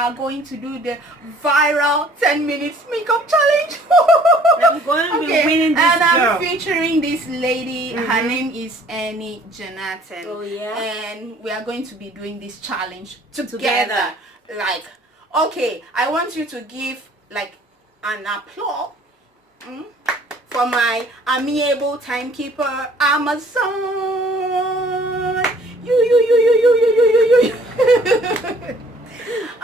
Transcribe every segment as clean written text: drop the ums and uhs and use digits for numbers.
are going to do the viral 10 minutes makeup challenge. I'm going to be winning this and girl. I'm featuring this lady. Her name is Annie Jonathan. Oh yeah. And we are going to be doing this challenge together. Like, okay, I want you to give like an applause for my amiable timekeeper Amazon. You.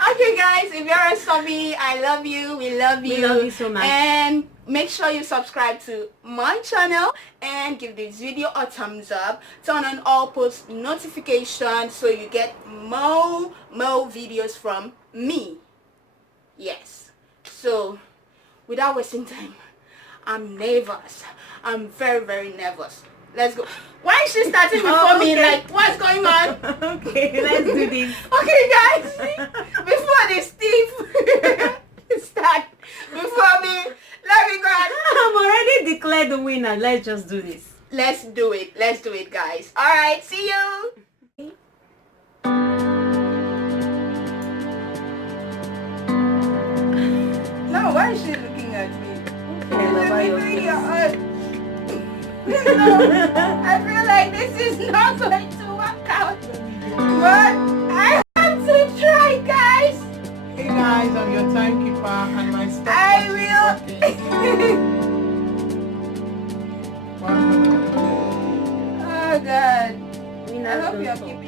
Okay guys, if you're a subby, I love you. We love you. We love you so much. And make sure you subscribe to my channel and give this video a thumbs up. Turn on all post notifications so you get more videos from me. Yes. So without wasting time, I'm nervous. I'm very nervous. Let's go. Why is she starting before me? Like, what's going on? Okay, let's do this. Okay, guys. Before this thief start, before me, let me go. I'm already declared the winner. Let's just do this. Let's do it. Let's do it, guys. All right. See you. No, why is she looking at me? I feel like this is not going to work out, but I have to try, guys. Hey guys, I'm your timekeeper and my stuff. I will. Oh God. I hope you're keeping it.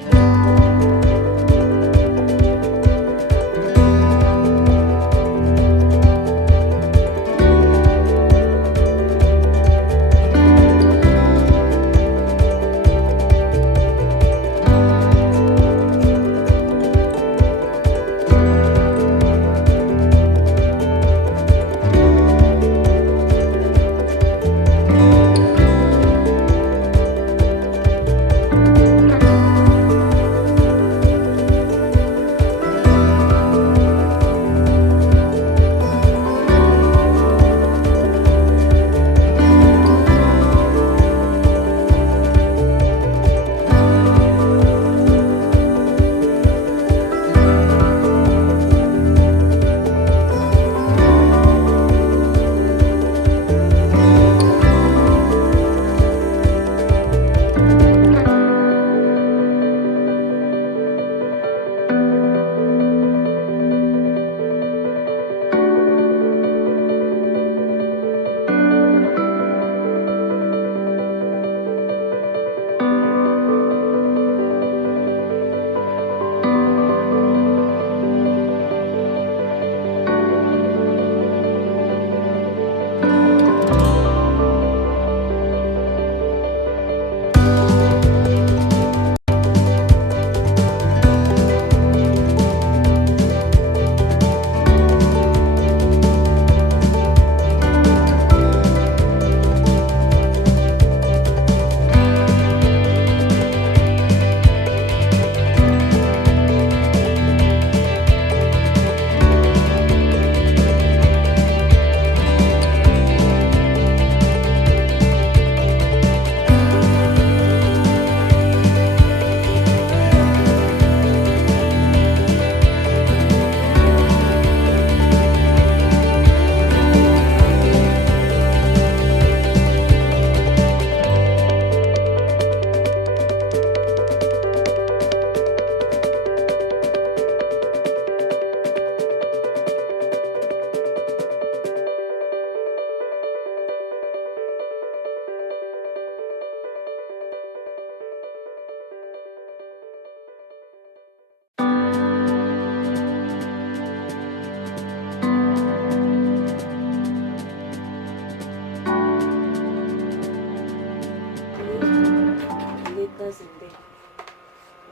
Glitters in there.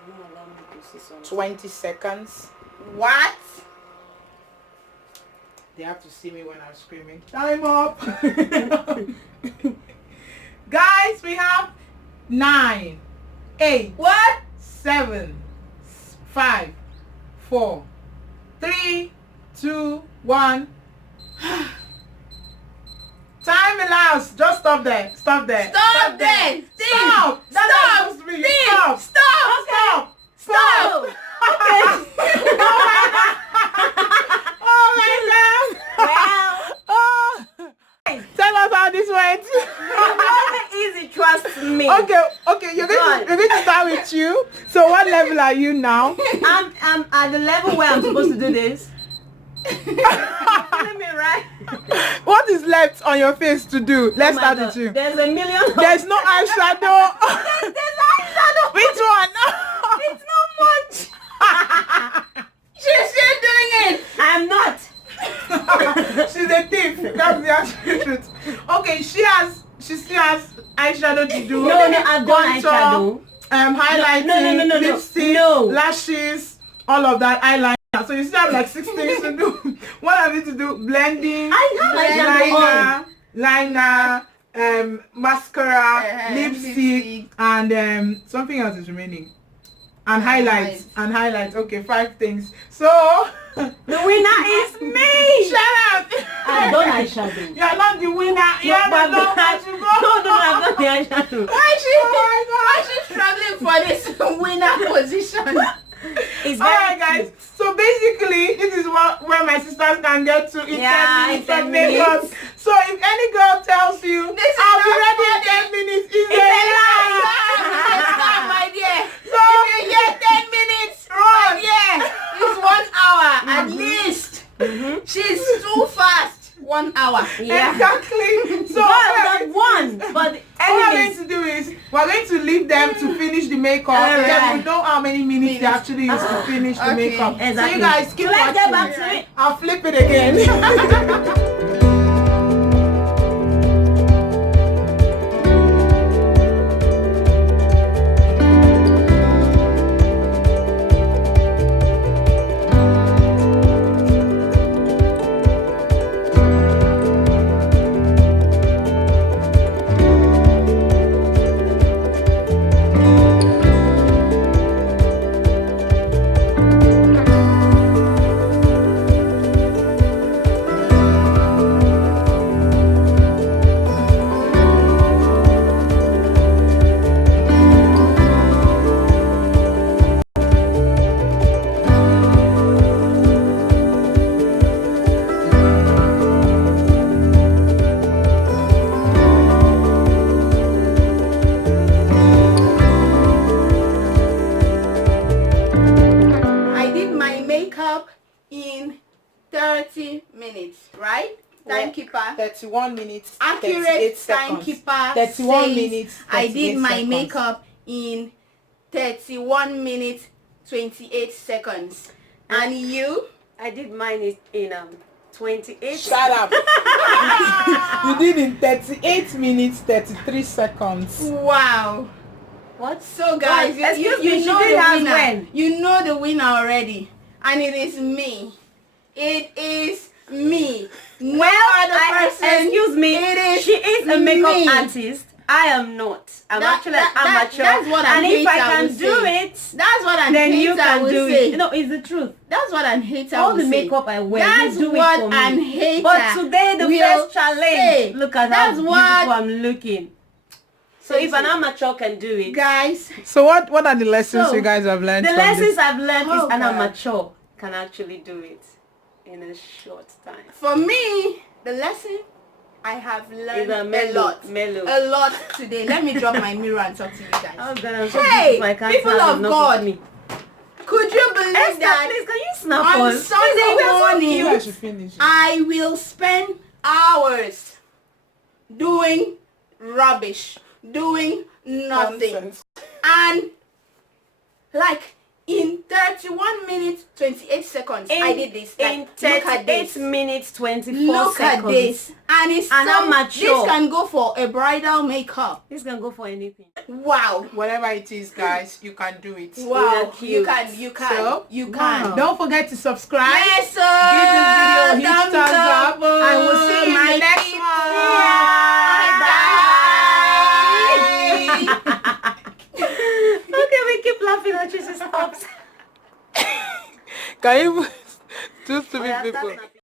You don't allow me to see something. 20 seconds. What? They have to see me when I'm screaming. Time up! Guys, we have 9, 8, What? 7, 5, 4, 3, 2, 1. Time elapsed. Just stop there. Stop there. Stop there. Stop. That's not supposed to be. Stop. Stop. Stop. Stop. Okay. level are you now? I'm at the level where I'm supposed to do this. Let me write. What is left on your face to do? Let's Oh my start God. with you. There's a million. There's no eyeshadow. There's eyeshadow. Which one? It's not much. She's still doing it. I'm not. She's a thief. That's the actual truth. Okay, she still has eyeshadow to do. No, I've done Contour, eyeshadow. Highlighting, No. lipstick, No. lashes, all of that, eyeliner. So you still have like 6 things to do. What have you to do? Blending, I have liner, mascara, lipstick, lipstick. and something else is remaining. And highlights. Okay, 5 things. So The winner is me. shut up. I've done eyeshadow. You are not the winner. You No, have but no I've to go. I've done the eyeshadow. Why is she struggling for this winner position? It's Alright very guys, so basically this is where my sisters can get to in 10 minutes in 10 of makeup. minutes. So if any girl tells you This is I'll be not ready in funny. 10 minutes, it's It's a lie. My dear. So If you get 10 minutes, my dear, it's 1 hour at least. She's too fast. 1 hour. Yeah. Exactly. So That one. But what we're going anyways, to do is we're going to leave them to finish the makeup. Then Alright. we know how many minutes they actually use to finish the Okay. makeup. Exactly. So you guys keep So let's watching. get back to it. I'll flip it again. I did my makeup in 30 minutes, right? Timekeeper. 31 minutes. Accurate 38 seconds. timekeeper 31 says minutes. I did 38 my seconds. makeup in 31 minutes 28 seconds. And you? I did mine in 28. Shut up. You did in 38 minutes 33 seconds. Wow. What? So guys, What? Excuse you me, she know did the as winner. well. You know the winner already. And it is me. It is me. No other person. Excuse me. It is She is a makeup me. artist. I am not. I'm actually an amateur. That's what an and if I hater can will do say. it, That's what an then hater you can will do say. it. No, it's the truth. That's what an hater All will the say. makeup I wear, That's you do what it for an me. hater But today the will first challenge. say. Look at That's how beautiful what- I'm looking. So if an amateur can do it, Guys, So what are the lessons So, you guys have learned the from this? lessons I've learned is Oh, an God. amateur can actually do it in a short time. for me, the lesson I have learned It's a mellow. a lot today. Let me drop my mirror and talk to you guys. Oh God, I'm so Hey, beautiful. I can't people have of enough God, of me. Could you believe Esther, that please, can you snap on us? Sunday Please, we are so morning, You cute. guys should finish. I will spend hours doing rubbish, doing nothing, Nonsense. and like in 31 minutes 28 seconds I did this. Like, in look at 38 this. minutes 24 Look seconds. at this, and it's And I'm mature. this can go for a bridal makeup. This can go for anything. Wow. Whatever it is, guys, you can do it. Wow, cute. you can, So, you can. Don't forget to subscribe. Yes, sir. Give this video a huge Thumbs thumbs up, and we'll see you in my the next people. one. Bye. Okay, we keep laughing until she stops. Can you two Oh, stupid yeah, people? stop snapping.